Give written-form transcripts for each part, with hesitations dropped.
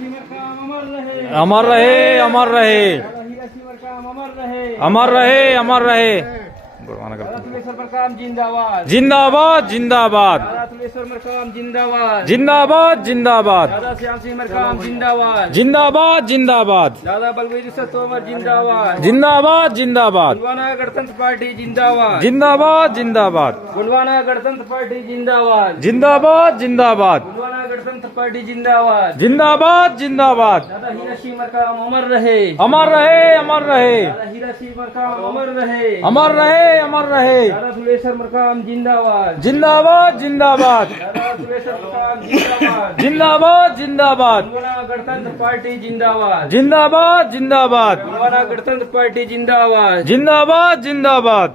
अमर रहे, अमर रहे, अमर रहे, अमर रहे, अमर रहे, अमर रहे। दादा तुलेश्वर मरकाम जिंदाबाद, जिंदाबाद, जिंदाबाद, दादा तुलेश्वर मरकाम जिंदाबाद, जिंदाबाद, जिंदाबाद, दादा श्याम सिंह मरकाम जिंदाबाद, जिंदाबाद, जिंदाबाद, दादा बलवीर सिंह तोमर जिंदाबाद, जिंदाबाद, जिंदाबाद, गुंडवाना गणतंत्र पार्टी जिंदाबाद, जिंदाबाद, जिंदाबाद, गुंडवाना गणतंत्र पार्टी जिंदाबाद, जिंदाबाद, जिंदाबाद, गुंडवाना गणतंत्र पार्टी जिंदाबाद, जिंदाबाद, जिंदाबाद। दादा हीरा सिंह मरकाम अमर रहे, अमर रहे, अमर रहे, दादा हीरा सिंह मरकाम अमर रहे, अमर रहे, अमर रहे। दादा तुलेश्वर मरकाम जिंदाबाद, जिंदाबाद, जिंदाबाद, दादा तुलेश्वर मरकाम जिंदाबाद, जिंदाबाद, जिंदाबाद, गुंडवाना गणतंत्र पार्टी जिंदाबाद, जिंदाबाद, जिंदाबाद, गुंडवाना गणतंत्र पार्टी जिंदाबाद। जिंदाबाद, जिंदाबाद।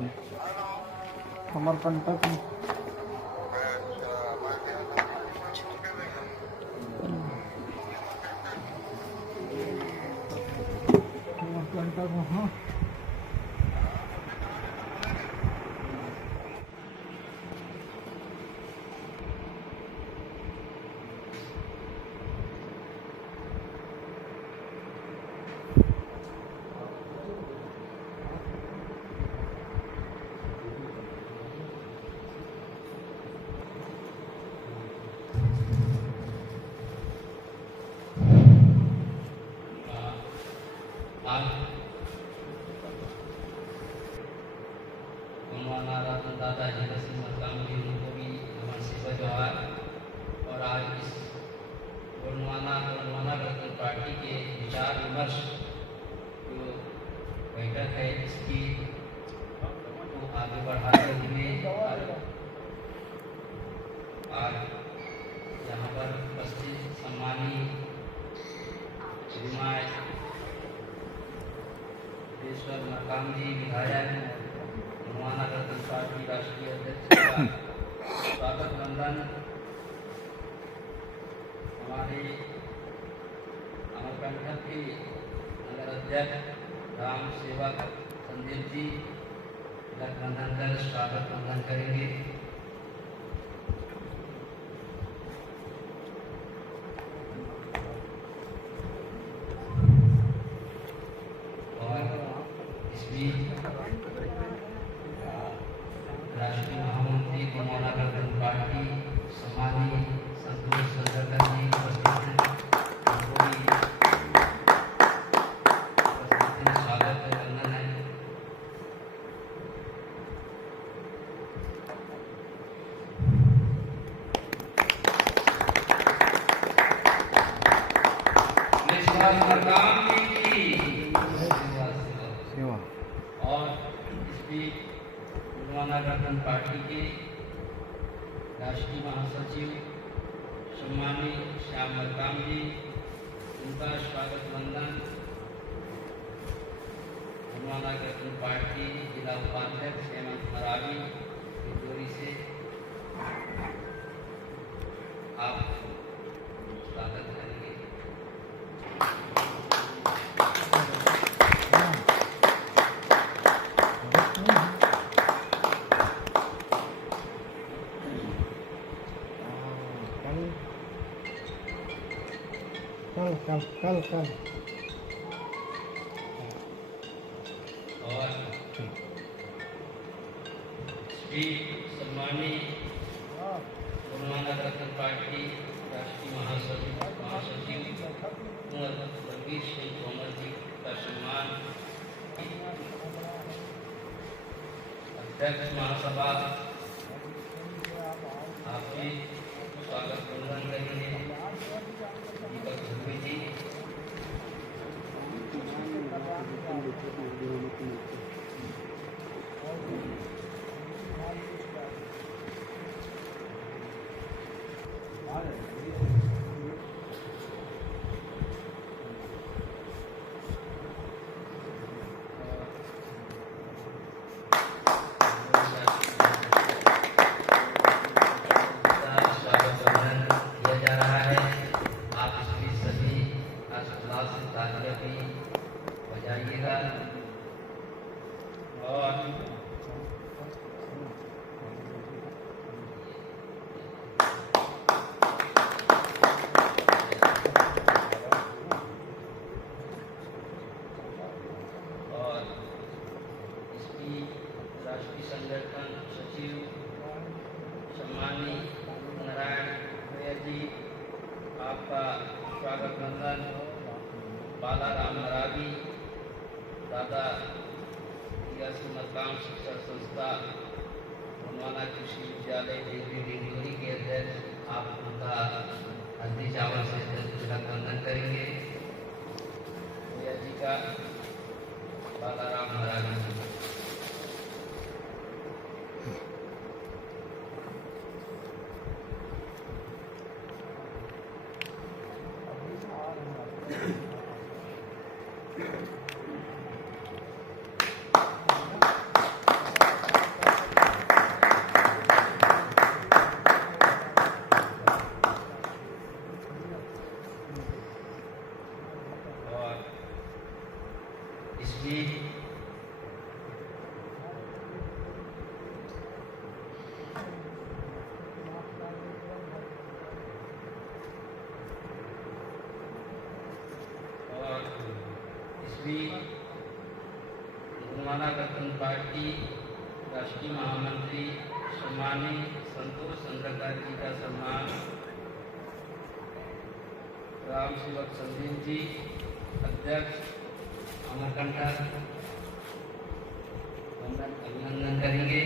दादा हीरा सिंह मरकाम जी को भी नमन से जोहार। और आज इस गोंडवाना गणतंत्र पार्टी के विचार विमर्श जो बैठक है इसकी को आगे बढ़ाते हुए आज यहाँ पर उपस्थित सम्मानीय श्रीमान तुलेश्वर मरकाम जी विधायक गुंडवाना गणतंत्र पार्टी राष्ट्रीय अध्यक्ष का स्वागत वंदन हमारे अमरकंटक के नगर अध्यक्ष राम सेवक संदीप जी तिलक बंधन कर स्वागत वंदन करेंगे। राष्ट्रीय महामंत्री गुंडवाना गणतंत्र पार्टी सम्मानीय संतोष सरकर जी उपस्थित हैं, स्वागत है, वंदन है। तुलेश्वर मरकाम जी की और इस गुंडवाना गणतंत्र पार्टी के राष्ट्रीय महासचिव सम्मानीय श्याम मरकाम जी उनका स्वागत वंदन गुंडवाना गणतंत्र पार्टी जिला उपाध्यक्ष हेमंत मरावी की जोड़ी से आप स्वागत करेंगे। कल और सम्मानीय गुंडवाना गणतंत्र पार्टी राष्ट्रीय महासचिव कुंवर बलवीर सिंह तोमर जी का सम्मान अध्यक्ष महासभा आपके स्वागत वंदन करेंगे। दीपक धुर्वे जी बालाराम मरावी, दादा यासी मतदान शिक्षा संस्था गोंडवाना कृषि विद्यालय देवी डिंडोरी के अध्यक्ष आप उनका हल्दी चावल से तिलक वंदन करेंगे। भैया जी का बालाराम मरावी जी। इसलिए गोंडवाना गणतंत्र पार्टी राष्ट्रीय महामंत्री सम्मानीय संतोष संगरकर जी का सम्मान राम सेवक संदीप जी अध्यक्ष अमरकंटक अभिनंदन करेंगे।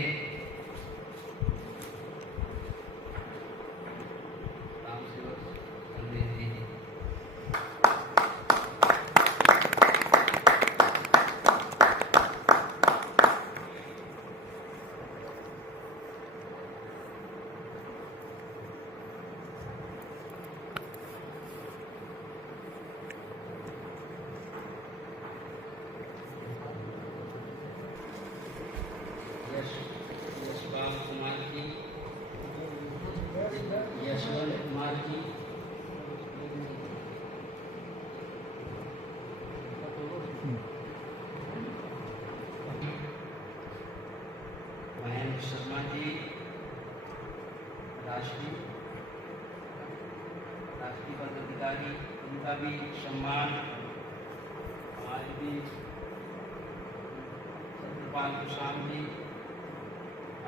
राम सेवक संदीप जी यशपाल कुमार जी, यशवंत कुमार जी, महेंद्र शर्मा जी, राष्ट्रीय पदाधिकारी, उनका भी सम्मान हमारे भी सत्यपाल कुशाम जी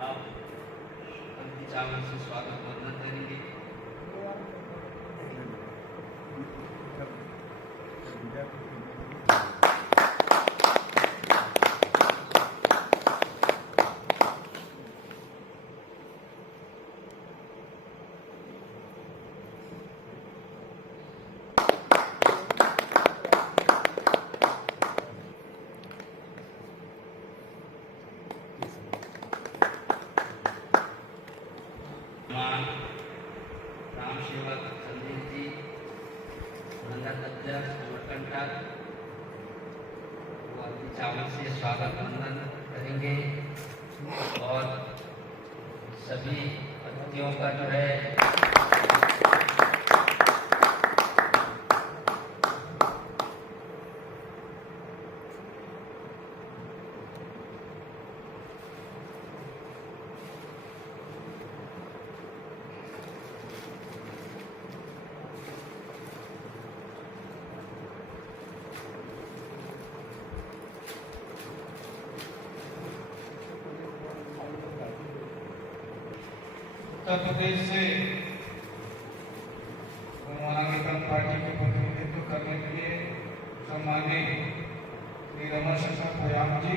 आप हल्दी चावल से स्वागत वंदन करेंगे। राम सेवक संदीप जी मंडल अध्यक्ष अमरकंटक हल्दी चावल से स्वागत वंदन करेंगे और सभी अतिथियों का जो है उत्तर प्रदेश से गोंडवाना गणतंत्र पार्टी के प्रतिनिधित्व करने के लिए सम्मानित श्री रमन शंकर भयाम जी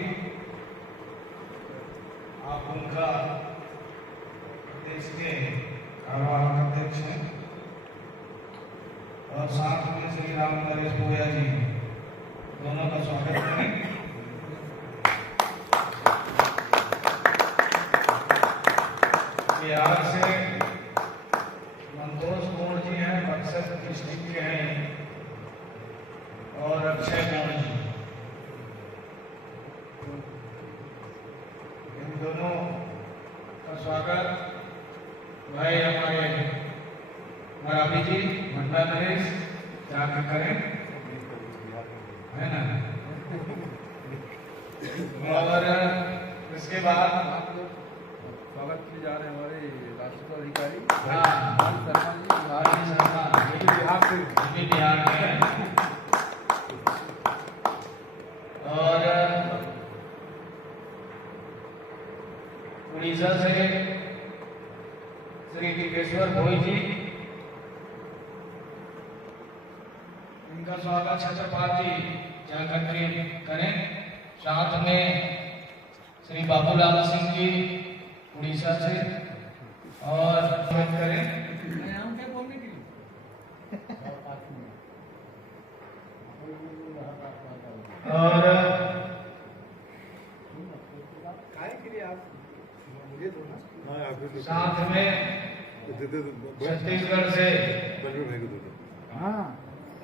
आप उनका प्रदेश के कार्यवाहक अध्यक्ष हैं और साथ में श्री राम नरेश भोया जी दोनों का स्वागत करें। बिहार से मंतोष गौड़ जी हैं, बक्सर डिस्ट्रिक्ट के हैं और अक्षय गौड़ जी, इन दोनों का स्वागत भाई हमारे मरावी जी मंडा नरेश जाकर करें, है ना। और इसके बाद स्वागत किए जा रहे हैं हमारे राष्ट्रीय अधिकारी शर्मा जी बिहार के हैं और उड़ीसा से श्री टिकेश्वर भोई जी, इनका उनका स्वागत छत्रपाल जी जाकर के करें। साथ में श्री बाबूलाल सिंह जी उड़ीसा से और स्वागत करें। और साथ में छत्तीसगढ़ से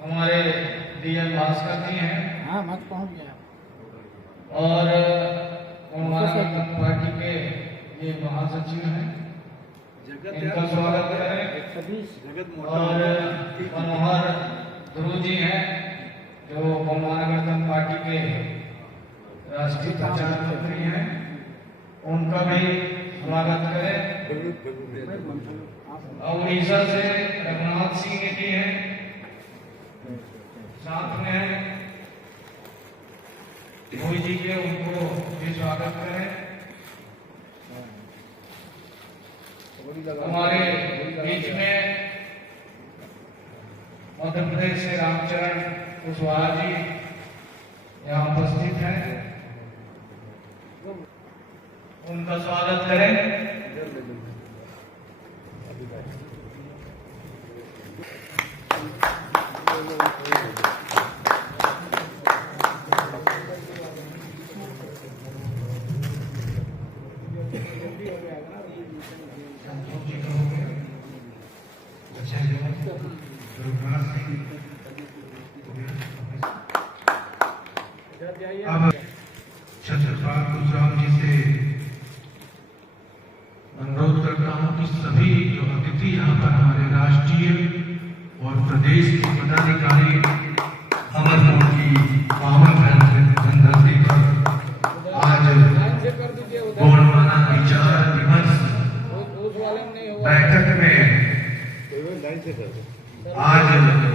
हमारे डीएन भास्कर जी हैं और पार्टी के ये महासचिव हैं, इनका स्वागत करें। और मनोहर ध्रुव जी हैं जो गणतंत्र पार्टी के राष्ट्रीय प्रचार मंत्री हैं, उनका भी स्वागत करें। उड़ीसा से रघुनाथ सिंह जी हैं, साथ में भोई जी के, उनको भी स्वागत करें। हमारे बीच में मध्य प्रदेश से रामचरण कुशवाहा जी यहाँ उपस्थित हैं, उनका स्वागत करें। अब छत्रपाल कुशवाहा जी से अनुरोध करता हूं कि सभी जो अतिथि यहाँ पर हमारे राष्ट्रीय और प्रदेश के पदाधिकारी अमरपुर की पावन धरती पर आज गौरवाना विचार विमर्श बैठक में आज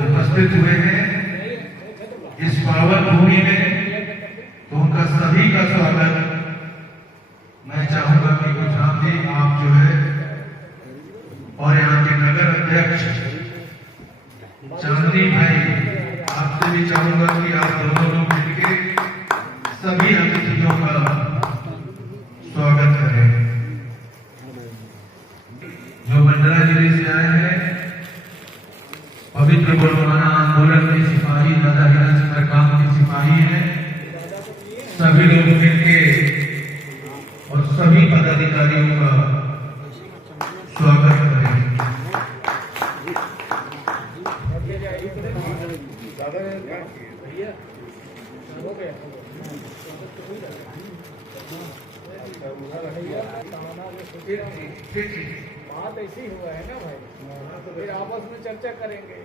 उपस्थित हुए हैं इस पावन भूमि में, तो उनका सभी का स्वागत मैं चाहूंगा कि गुजरात जी आप जो है और यहाँ के नगर अध्यक्ष चांदनी भाई, आपसे भी चाहूंगा कि आप दोनों लोग मिलकर सभी अतिथियों का स्वागत करें। जो मंडला जिले से आए हैं, पवित्र गोलवाना आंदोलन के सिपाही, दादा हीरा सिंह काम के सिपाही हैं, सभी लोग मिलके और सभी पदाधिकारियों का स्वागत करें। बात ऐसी हुआ है ना भाई, तो फिर आपस में चर्चा करेंगे।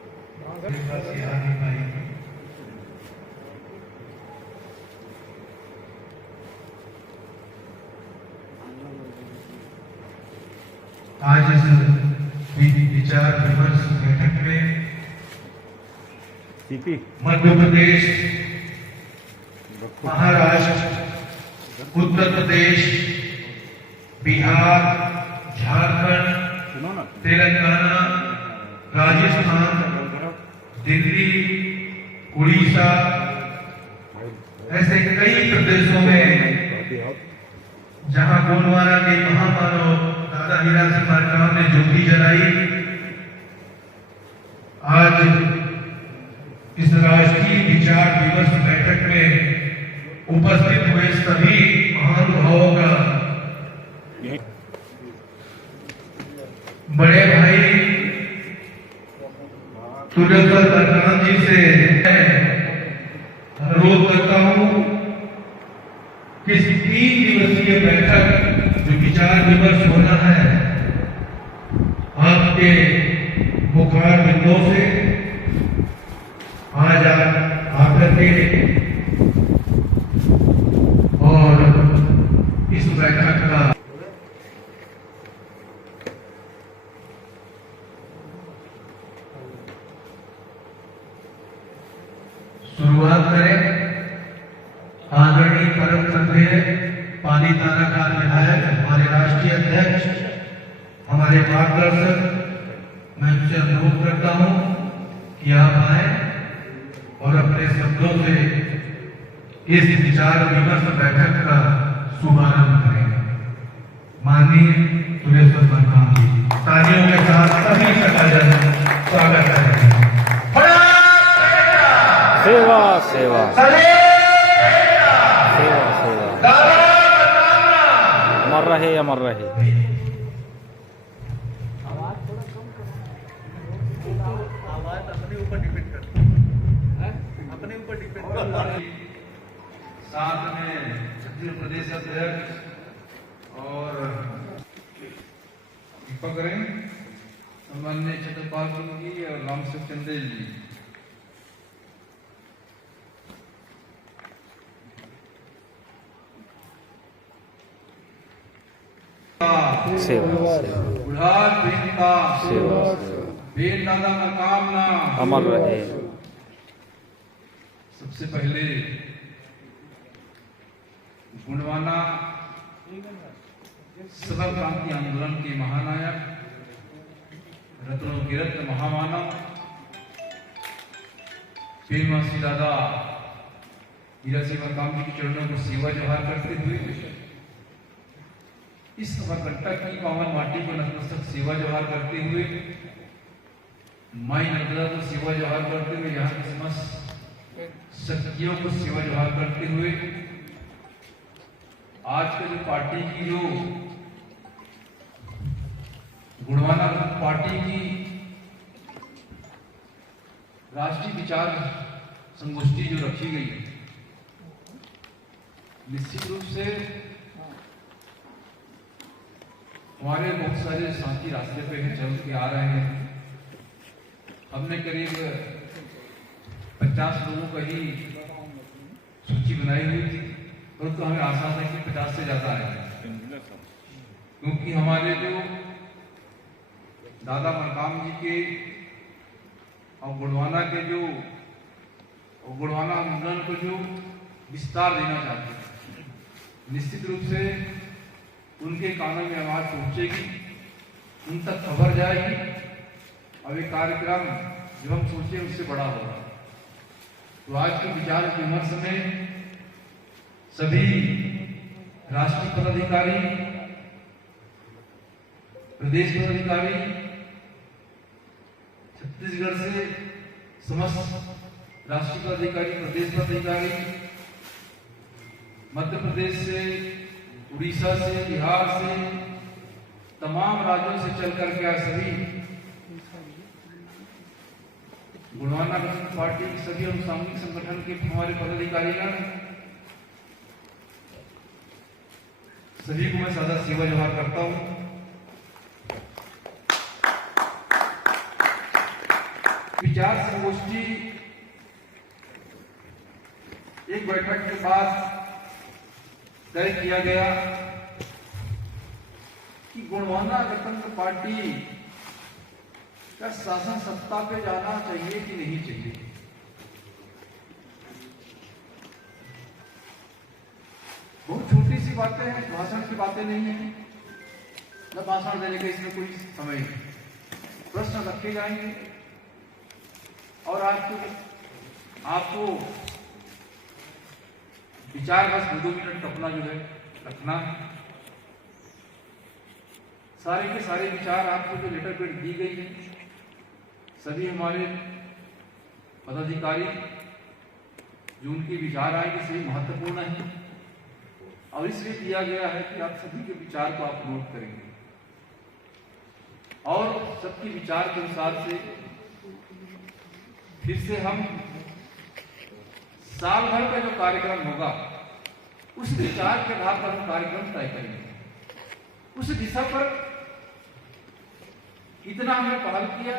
आज इस विचार विमर्श बैठक में मध्य प्रदेश, महाराष्ट्र, उत्तर प्रदेश, बिहार, झारखंड, तेलंगाना, राजस्थान, दिल्ली, उड़ीसा, ऐसे कई प्रदेशों में जहां गोलवाना के महामानव दादा हीरा सिंह ने ज्योति जलाई, आज इस राष्ट्रीय विचार विमर्श बैठक में उपस्थित हुए सभी महानुभावों का, बड़े भाई तुलेश्वर बरकान जी से अनुरोध करता हूं कि 3 दिवसीय बैठक जो विचार विमर्श होना है, आपके मुखार बिंदुओं से आज आकर के और इस बैठक का शुरुआत करें। आदरणीय परम श्रद्धेय पाली तानाकार विधायक, हमारे राष्ट्रीय अध्यक्ष, हमारे मार्गदर्शक, मैं उनसे अनुरोध करता हूं कि आप आए और अपने शब्दों से इस विचार विमर्श बैठक का शुभारंभ करेंगे। माननीय सुरेश्वर मरकाम जी तालियों के साथ सभी सकलजन स्वागत करेंगे। सेवा सेवा सेवा सेवा अमर रहे अमर रहे। साथ में छत्तीसगढ़ प्रदेश अध्यक्ष और दीपक करें सम्मान्य छत्रपाल सिंह जी और रामसिंह चंदेल जी। सेवा बुढ़ार बेनता सेवा बेन दादा मनकामना अमर रहे। सबसे पहले गुणवाना सबल क्रांति आंदोलन के महानायक रत्नों के रत्न महामानव प्रेमवासी दादा हीरा सिंह मरकाम जी के चरणों को सेवा जोहार करते हुए इस अमरकंटक की पावन माटी को नतमस्तक सेवा जोहार करते हुए माई नर्मदा को सेवा जोहार करते हुए यहाँ के समस्त शक्तियों को सेवा जोहार करते हुए आज के जो पार्टी की जो गुणवाना पार्टी की राष्ट्रीय विचार संगोष्ठी जो रखी गई है, निश्चित रूप से हमारे बहुत सारे साथी रास्ते पे हैं, चल के आ रहे हैं। हमने करीब 50 लोगों का ही सूची बनाई हुई थी, परंतु हमें आशा था कि 50 से ज्यादा आएंगे, क्योंकि हमारे जो दादा मरकाम जी के और गुणवाना के जो गुणवाना आंदोलन को जो विस्तार देना चाहते हैं, निश्चित रूप से उनके कानों में आवाज पहुंचेगी, उन तक खबर जाएगी और ये कार्यक्रम जो हम सोचे उससे बड़ा होगा। तो आज के विचार विमर्श में सभी राष्ट्रीय पदाधिकारी, प्रदेश पदाधिकारी, छत्तीसगढ़ से समस्त राष्ट्रीय पदाधिकारी, प्रदेश पदाधिकारी, मध्य प्रदेश से, उड़ीसा से, बिहार से, तमाम राज्यों से चल करके आए सभी गुणवाना पार्टी के सभी अनुसांगिक संगठन के हमारे पदाधिकारीगण, सभी को मैं सादा सेवा जोहार करता हूं। विचार संगोष्ठी एक बैठक के बाद तय किया गया कि गुणवाना गणतंत्र पार्टी का शासन सत्ता पे जाना चाहिए कि नहीं चाहिए। बहुत छोटी सी बातें हैं, भाषण की बातें नहीं है, न भाषण देने का इसमें कोई समय नहीं। प्रश्न रखे जाएंगे और आपको विचार बस 2 मिनट अपना जो है रखना। सारे के सारे विचार आपको जो लेटर पेड दी गई है, सभी हमारे पदाधिकारी जो उनके विचार आएंगे सभी महत्वपूर्ण है और इसलिए दिया गया है कि आप सभी के विचार को आप नोट करेंगे और सबके विचार के अनुसार से फिर से हम साल भर का जो कार्यक्रम होगा उस विचार के आधार पर हम कार्यक्रम तय करेंगे। उस दिशा पर इतना हमने पहल किया,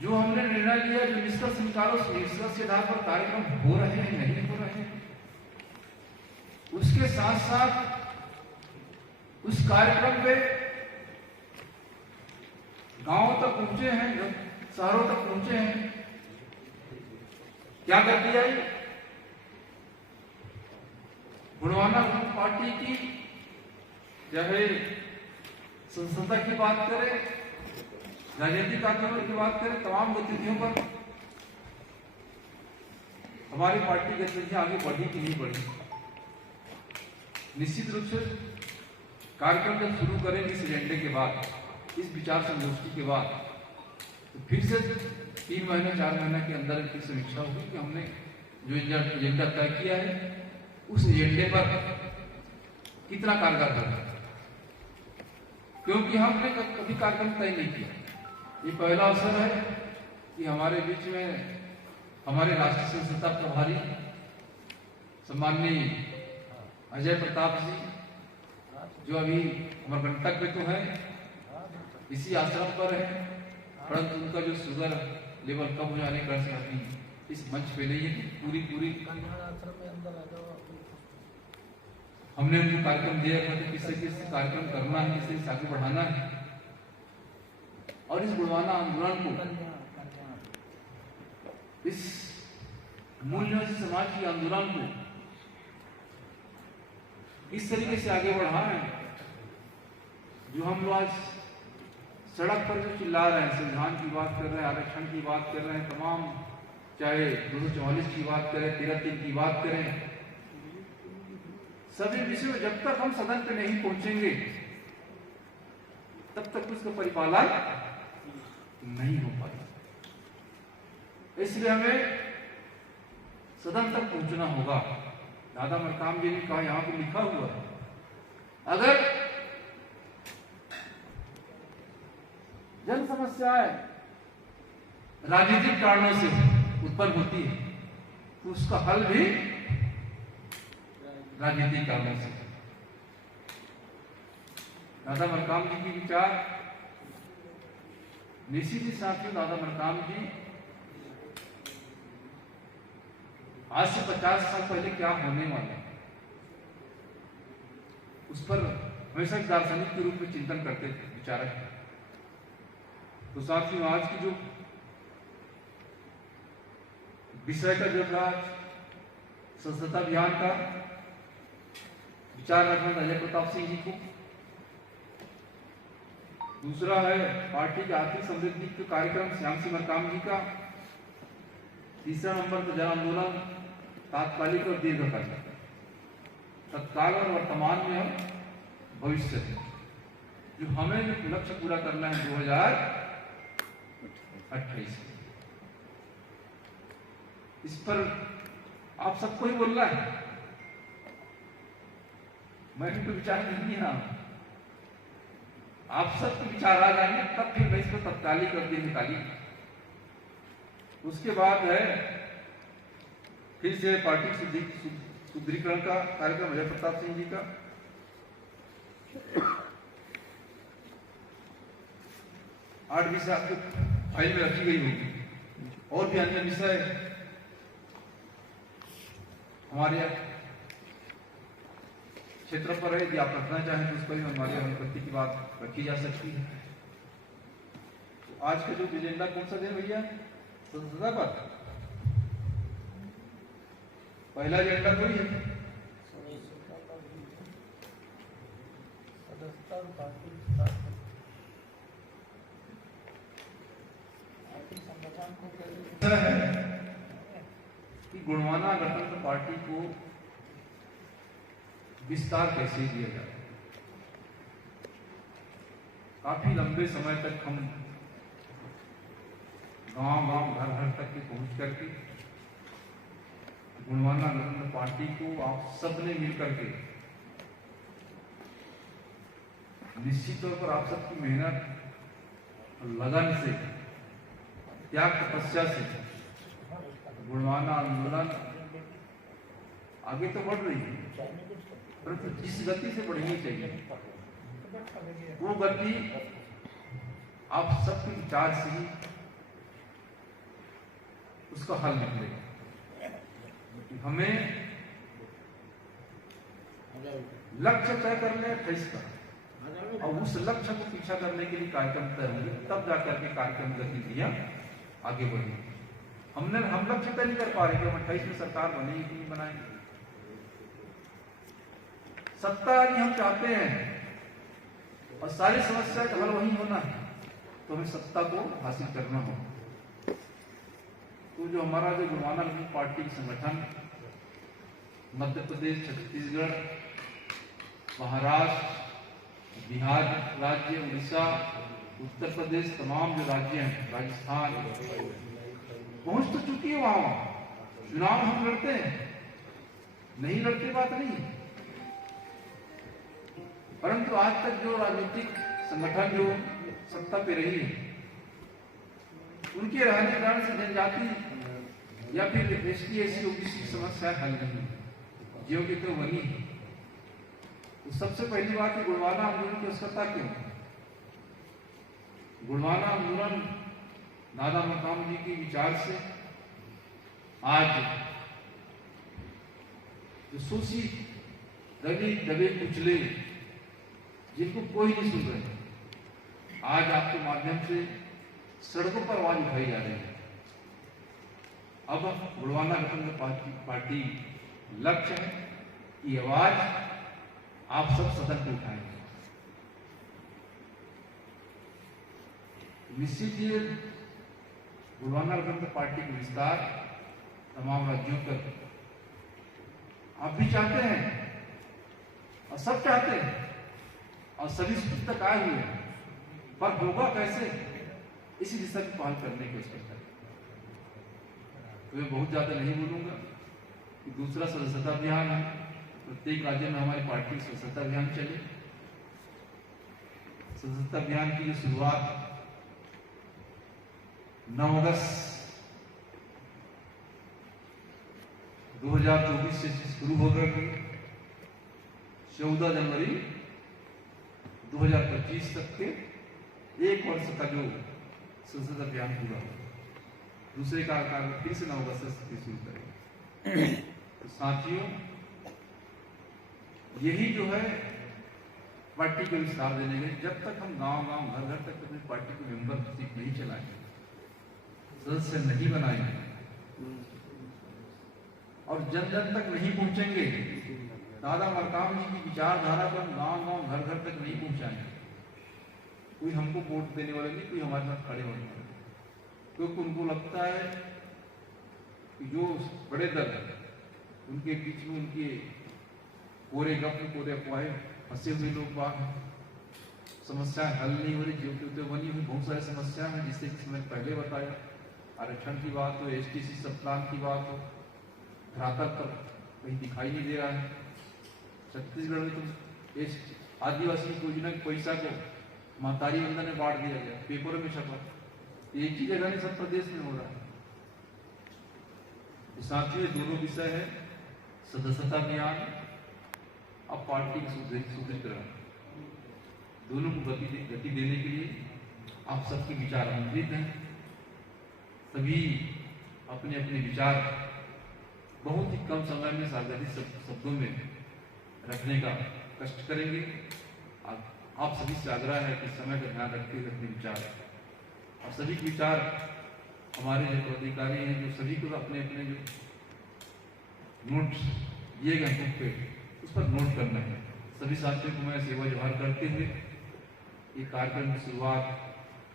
जो हमने निर्णय लिया, जो निष्कर्ष निकालो, उस निष्कर्ष के आधार पर कार्यक्रम हो रहे हैं नहीं हो रहे हैं। उसके साथ साथ उस कार्यक्रम पे गांवों तक पहुंचे हैं, शहरों तक पहुंचे हैं। क्या कर दिया ये गुणवाना पार्टी की, चाहे संसदा की बात करें, राजनीतिक आंदोलन की बात करें, तमाम गतिविधियों पर हमारी पार्टी गतिविधियां आगे बढ़ी कि नहीं बढ़ी। निश्चित रूप से कार्यक्रम जब शुरू करेंगे इस एजेंडे के बाद, इस विचार संगोष्ठी के बाद, तो फिर से 3 महीने 4 महीने के अंदर की समीक्षा होगी कि हमने जो एजेंडा तय किया है उस एजेंडे पर कितना कारगर बना, क्योंकि हमने कभी कार्यक्रम तय नहीं किया। ये पहला अवसर है कि हमारे बीच में हमारे राष्ट्रीय संसदीय प्रभारी सम्माननीय अजय प्रताप जी, जो अभी अमरकंटक में तो है, इसी आश्रम पर है, परंतु उनका जो शुगर लेवल कम हो जाने का अभी इस मंच पे नहीं है। पूरी हमने उनको कार्यक्रम दिया था कि किससे कार्यक्रम करना है, किससे आगे बढ़ाना है, और इस गुणवाना आंदोलन को, इस मूल्यों से समाज की आंदोलन को इस तरीके से आगे बढ़ाना है। जो हम लोग आज सड़क पर जो चिल्ला रहे हैं, संविधान की बात कर रहे हैं, आरक्षण की बात कर रहे हैं, तमाम चाहे 244 की बात करें, 13(3) की बात करें, सभी विषयों में जब तक हम सदन पे नहीं पहुंचेंगे तब तक उसका परिपालन नहीं हो पाएगा। इसलिए हमें सदन तक पहुंचना होगा। दादा मरकाम जी ने कहा, यहां पे लिखा हुआ है, अगर जन समस्याएं राजनीतिक कारणों से उत्पन्न होती है तो उसका हल भी राजनीतिक कारणों से। दादा मरकाम जी की विचार निश्चित ही साथियों, दादा मरकाम जी आज से 50 साल पहले क्या होने वाला है उस पर हमेशा दार्शनिक के रूप में चिंतन करते थे, विचारक थे। तो साथियों, आज की जो विषय का जो था स्वच्छता अभियान का विचार रखना अजय प्रताप सिंह जी को, दूसरा है पार्टी के आर्थिक समृद्धि के कार्यक्रम श्याम सिंह मरकाम जी का, तीसरा नंबर पर जन आंदोलन तात्कालिक और दीर्घकालिक, तत्काल और वर्तमान में और भविष्य में जो हमें जो लक्ष्य पूरा करना है 2028 में, इस पर आप सबको ही बोलना है। मैं भी तो विचार नहीं है, आप सबके विचार आ जाएंगे तब फिर मैं इसको तत्कालिक और दीर्घकालिक। उसके बाद है फिर से पार्टी सुदृढ़ीकरण का कार्यक्रम अजय प्रताप सिंह जी का, आठ विषय आपके फाइल में रखी गई होगी, और भी अन्य विषय हमारे क्षेत्र पर है। यदि आप रखना चाहें तो उस पर भी हमारी अनुपत्ति की बात रखी जा सकती है। तो आज का जो एजेंडा कौन सा दिन भैया, स्वतंत्रता पर पहला एजेंडा कोई है, कि गुणवाना गणतंत्र पार्टी को विस्तार कैसे दिया जाए। काफी लंबे समय तक हम गांव-गांव, घर-घर तक के पहुंच करके गुणवाना गणतंत्र पार्टी को आप सबने मिलकर के, निश्चित तौर पर आप सबकी मेहनत, लगन से, त्याग तपस्या से गुणवाना आंदोलन आगे तो बढ़ रही है, परंतु जिस गति से बढ़नी चाहिए वो गति आप सबके विचार से ही उसका हल निकलेगा। हमें लक्ष्य तय कर ले 28 का, और उस लक्ष्य को पीछा करने के लिए कार्यक्रम तय होंगे, तब जाकर के कार्यक्रम गतिविधियां आगे बढ़ेंगी। हम लक्ष्य तय नहीं कर पा रहे कि हम 28 में सरकार बनेगी कि नहीं बनाएंगे। सत्ता यदि हम चाहते हैं और सारी समस्या का हल वही होना है तो हमें सत्ता को हासिल करना होगा। तो जो हमारा जो गुणवाना पार्टी संगठन मध्य प्रदेश, छत्तीसगढ़, महाराष्ट्र, बिहार राज्य, उड़ीसा, उत्तर प्रदेश, तमाम जो राज्य हैं, राजस्थान, पहुंच तो चुकी है वहां। चुनाव हम लड़ते हैं, नहीं लड़ते बात नहीं, परंतु आज तक जो राजनीतिक संगठन जो सत्ता पे रही है, उनके रहने के कारण से जनजाति या फिर एसटी एससी ओबीसी की समस्या हल नहीं, जो कि तो बनी है। तो सबसे पहली बात है गुणवाना आंदोलन की आवश्यकता क्यों? गुणवाना आंदोलन दादा मकाम जी के विचार से आज जो शोषित, दलित, दबे कुचले, जिनको कोई नहीं सुन रहे, आज आपके माध्यम से सड़कों पर आवाज उठाई जा रही है। अब गुणवाना गठबंधन पार्टी लक्ष्य है कि आवाज आप सब सदन पे उठाएंगे। निश्चित ही गुणवाना गठबंधन पार्टी का विस्तार तमाम राज्यों तक आप भी चाहते हैं और सब चाहते हैं और सभी तक आए हुए हैं, पर होगा कैसे, इसी दिशा की पहल करने की कोशिश करें। तो मैं बहुत ज्यादा नहीं बोलूंगा कि दूसरा सदस्यता अभियान है, प्रत्येक राज्य में हमारी पार्टी सदस्यता अभियान चले। सदस्यता अभियान की जो शुरुआत 9 अगस्त 2024 से शुरू हो गई, 14 जनवरी 2025 तक के 1 वर्ष का जो संसद अभियान पूरा हो, दूसरे कार्यकाल में फिर से 9 अगस्त से शुरू करेंगे। तो साथियों, यही जो है पार्टी को विस्तार देने के, जब तक हम गांव-गांव, घर-घर तक अपनी पार्टी को मेंबरशिप नहीं चलाएंगे, सदस्य नहीं बनाएंगे और जन-जन तक नहीं पहुंचेंगे, दादा मरकाम जी की विचारधारा को हम गांव-गांव, घर-घर तक नहीं पहुंचाएंगे, कोई हमको वोट देने वाले नहीं, कोई हमारे साथ खड़े होने वाले, क्योंकि उनको लगता है कि जो बड़े दल है उनके बीच में उनके कोरे गप, कोरे अफवाहें, फंसे हुए लोग बात हैं, समस्या हल नहीं हो रही, जो बनी हुई बहुत सारी समस्या है, जिससे कि मैंने पहले बताया, आरक्षण की बात हो, एसटीसी सब प्लान की बात हो, धरातल पर कहीं दिखाई नहीं दे रहा है। छत्तीसगढ़ में तो आदिवासी योजना के पैसा को महतारी वंदन में बांट दिया गया, पेपर में छपा, एक ही जगह नहीं, सब प्रदेश में हो रहा है। साथियों, दोनों विषय है, सदस्यता अभियान और पार्टी सुदृढ़ीकरण, दोनों को गति देने के लिए आप सबके विचार आमंत्रित हैं। सभी अपने अपने विचार बहुत ही कम समय में सार्वजनिक शब्दों में रखने का कष्ट करेंगे। आप सभी से आग्रह है कि समय का ध्यान रखते हुए अपने विचार, और सभी के विचार हमारे जो पदाधिकारी हैं, जो सभी को अपने अपने जो नोट्स दिए गए बुक पे, उस पर नोट करना है। सभी साथियों को मैं सेवा जोहार करते हुए ये कार्यक्रम की शुरुआत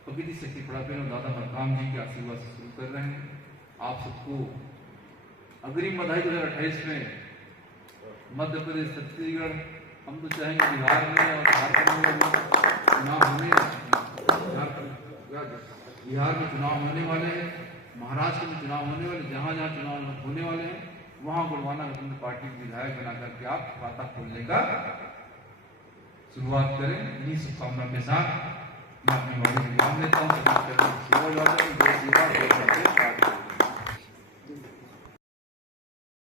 प्रकृति शक्ति पड़ापे और दादा मरकाम जी के आशीर्वाद से शुरू कर रहे हैं। आप सबको अग्रिम बधाई। 2028 में मध्य प्रदेश, छत्तीसगढ़, हम तो चाहेंगे बिहार में और झारखंड में चुनाव होने, बिहार में चुनाव होने वाले हैं, महाराष्ट्र में चुनाव होने वाले, जहाँ जहाँ चुनाव होने वाले हैं वहाँ गुणवाना गठबंधन पार्टी के विधायक बना करके आप खाता खोलने का शुरुआत करें। इन्हीं शुभकामना के साथ मैं अपनी वाणी विराम लेता हूँ।